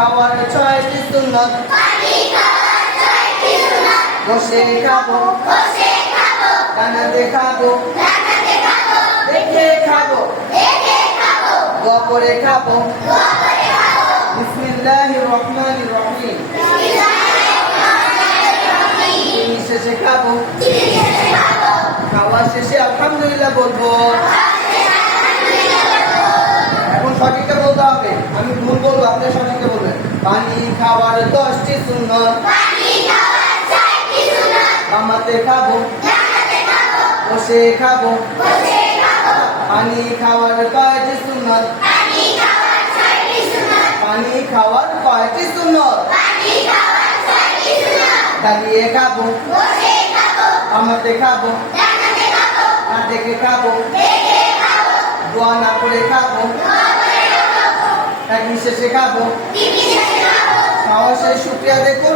খাওয়ার ছয়টি সুন্নত বসে খাবো ডানাতে খাবো দেখে খাবো গপরে খাবো বিসমিল্লাহির রহমানির রহিম চিনি শেষে খাবো খাওয়া শেষে আলহামদুলিল্লাহ বলবো। এখন সঠিকটা বলতে হবে, আমি ভুল বলবো, আপনি সঠিকটা বলবেন। পানি খাওয়ার 10টি সুন্নত বামাতে খাবো বসে খাবো পানি খাওয়ার কয়টি সুন্নত পানি খাওয়ার কয়টি সুন্নত দাঁড়িয়ে খাবো বামাতে খাবো না দেখে খাবো দোয়া না করে খাবো এক নিঃশ্বাসে খাবো খাওয়া শেষে শুকরিয়া আদায় করবো।